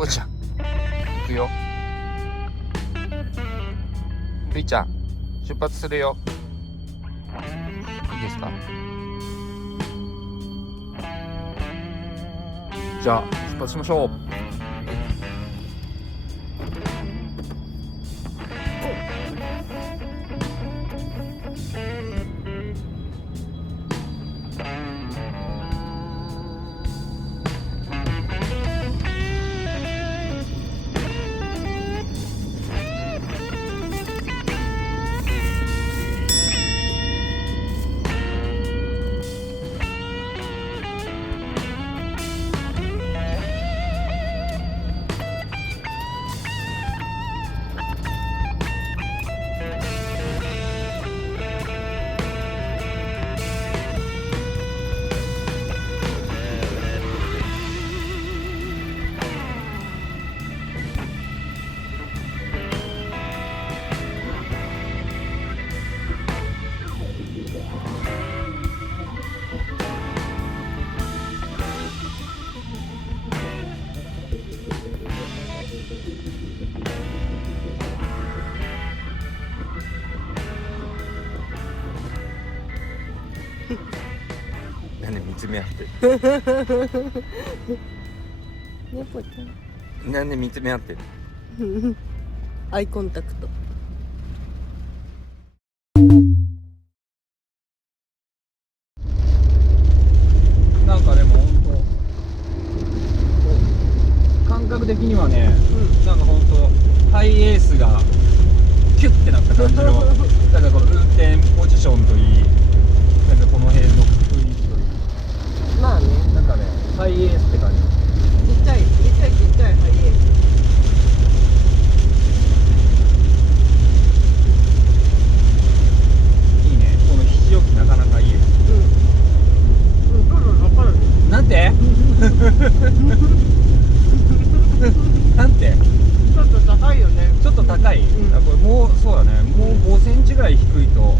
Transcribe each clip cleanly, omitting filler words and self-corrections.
ぽーちゃん行くよ。るいちゃん出発するよ。いいですか？じゃあ出発しましょう。なんで見つめ合って猫ちる？なんで見つめ合ってる？ゃんアイコンタクト。なんかでも本当感覚的にはね、なんか本当ハイエースがキュッてなった感じのなんかこの運転ポジションといい、なんかこの辺の雰囲気といい、まあね、なんかねハイエースって感じ。ちっちゃいハイエース。いいね、この肘置きなかなかいいよ。分かる。なんてなんてちょっと高いよね。ちょっと高い、あこれもうそうだね、もう5センチぐらい低いと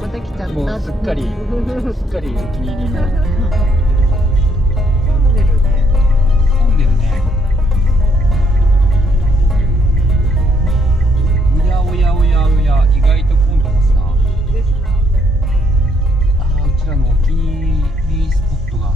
また来ちゃった。もうすっかりお気に入りの。混んでるね。混んでるね。おや意外と混んでますな。ですな。ああ、うちらのお気に入りスポットが。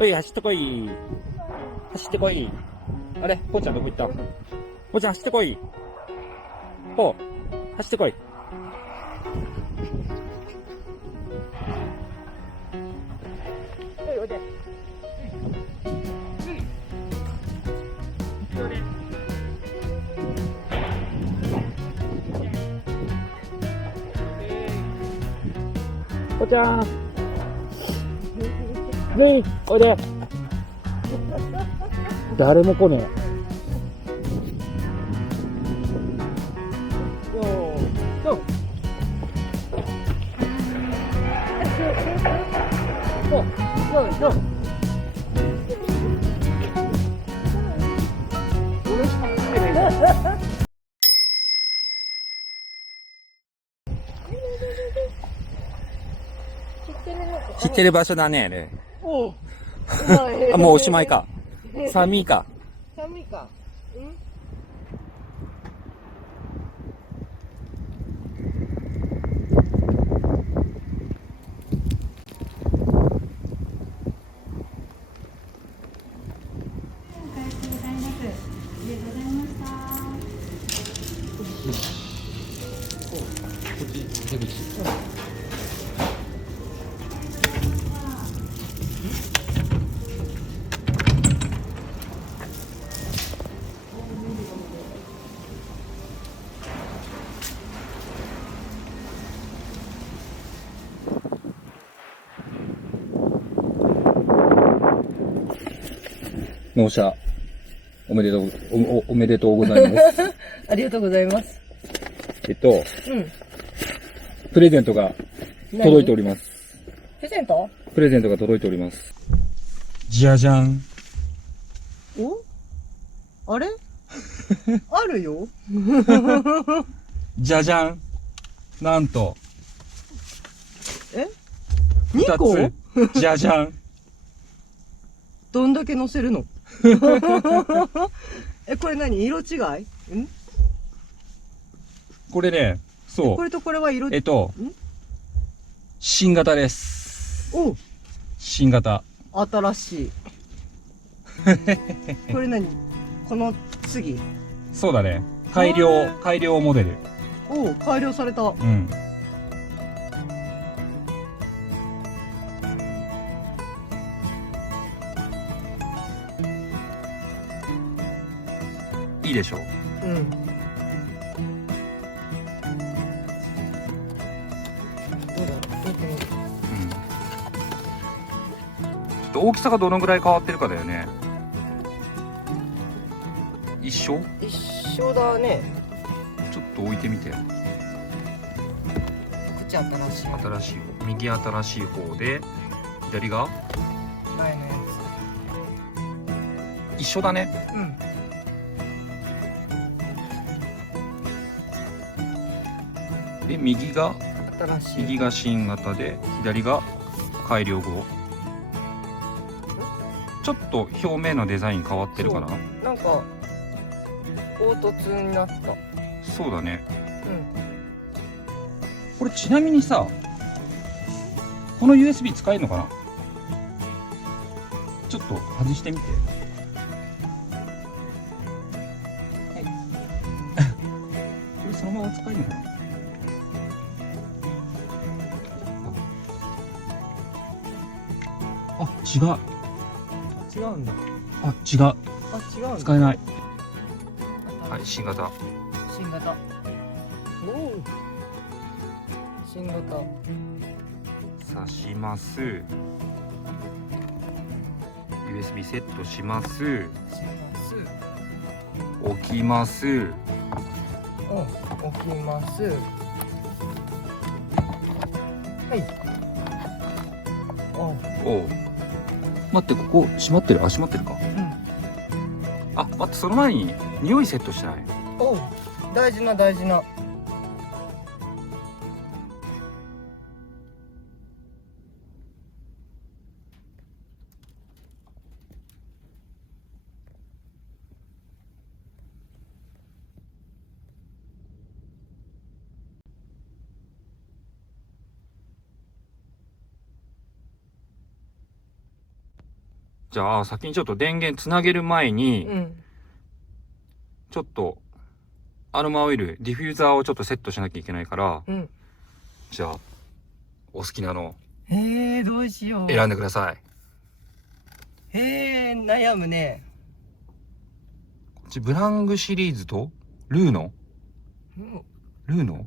おい、走ってこい。走ってこい。あれ、ぽーちゃんどこ行った？ぽーちゃん走ってこい。ぽー、走ってこい。おいで。ちゃん。ぜい、おいで。誰も来ねえ。知ってる場所だね、ね。おう。あ、もうおしまいか。寒いか。寒いか。うん。納車。おめでとう、おめでとうございます。ありがとうございます。うん。プレゼントが届いております。プレゼント？プレゼントが届いております。じゃじゃん。お？あれ？あるよ。じゃじゃん。なんと。え？2個？じゃじゃん。どんだけ乗せるの？え、これ何？色違い？これね、そう。これとこれは色新型です。おう。新型。新しい。これ何？この次。そうだね。改良モデル。おう、改良された。うん。いいでしょう。うん。どうだろう？見てみる。ちょっと大きさがどのぐらい変わってるかだよね。一緒？一緒だね。ちょっと置いてみて。こっち新しい。新しい方、右新しい方で、左が前のや一緒だね。つ。うん。で、右が新しい。新型で、左が改良後。ちょっと表面のデザイン変わってるかな。なんか凹凸になった。そうだね。うん。これちなみにさ、この USB 使えるのかな。ちょっと外してみて。はい。これそのまま使えるのかな。あ、違う。違うんだ。あ、違う。あ、違うんだ。使えない。はい、新型。新型。おお。新型。刺します。USB セットします。します。置きます。うん。置きます。はい。おう。待って、ここ閉まってる。あ、閉まってるか。あ、待って、その前に匂いセットしてない。おう。大事な大事な。じゃあ先にちょっと電源つなげる前に、ちょっとアロマオイルディフューザーをちょっとセットしなきゃいけないから、じゃあお好きなのどうしよう。選んでください。悩むね。こっちブラングシリーズとルーノ、ルーノ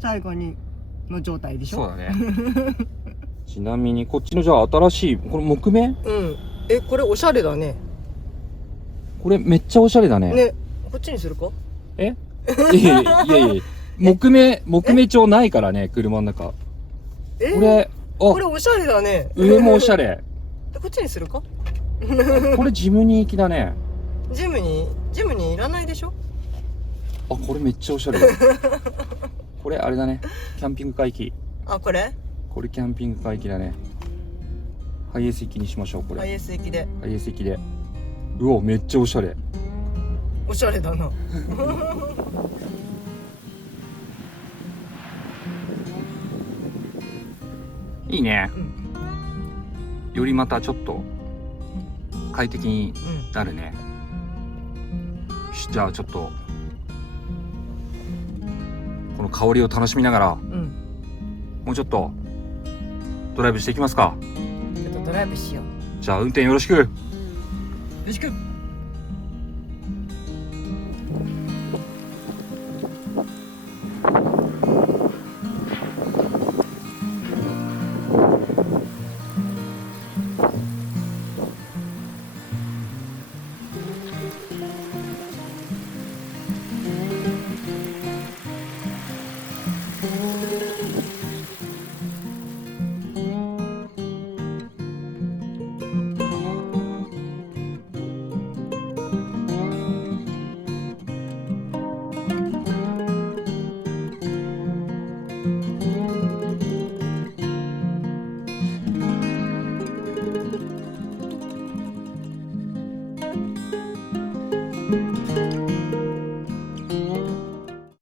最後にの状態でしょ。そうだね。ちなみにこっちのじゃあ新しいこれ木目、うん。これおしゃれだね。これめっちゃおしゃれだね。ね、こっちにするか。いやいやいや木目調ないからね、車の中。これこれおしゃれだね。上もおしゃれ。こっちにするか。これジムニー行きだね。ジムにいらないでしょ。あ、これめっちゃおしゃれだ。これあれだね、キャンピングカー行き。あ、これキャンピングカー行きだね。ハイエース行きにしましょう。これハイエ IS 駅でース行きで。うお、めっちゃおしゃれ。おしゃれだな。いいね、よりまたちょっと快適になるね。よし、じゃあちょっとこの香りを楽しみながら、もうちょっとドライブしていきますか。ちょっとドライブしよう。じゃあ運転よろしく。よろしく。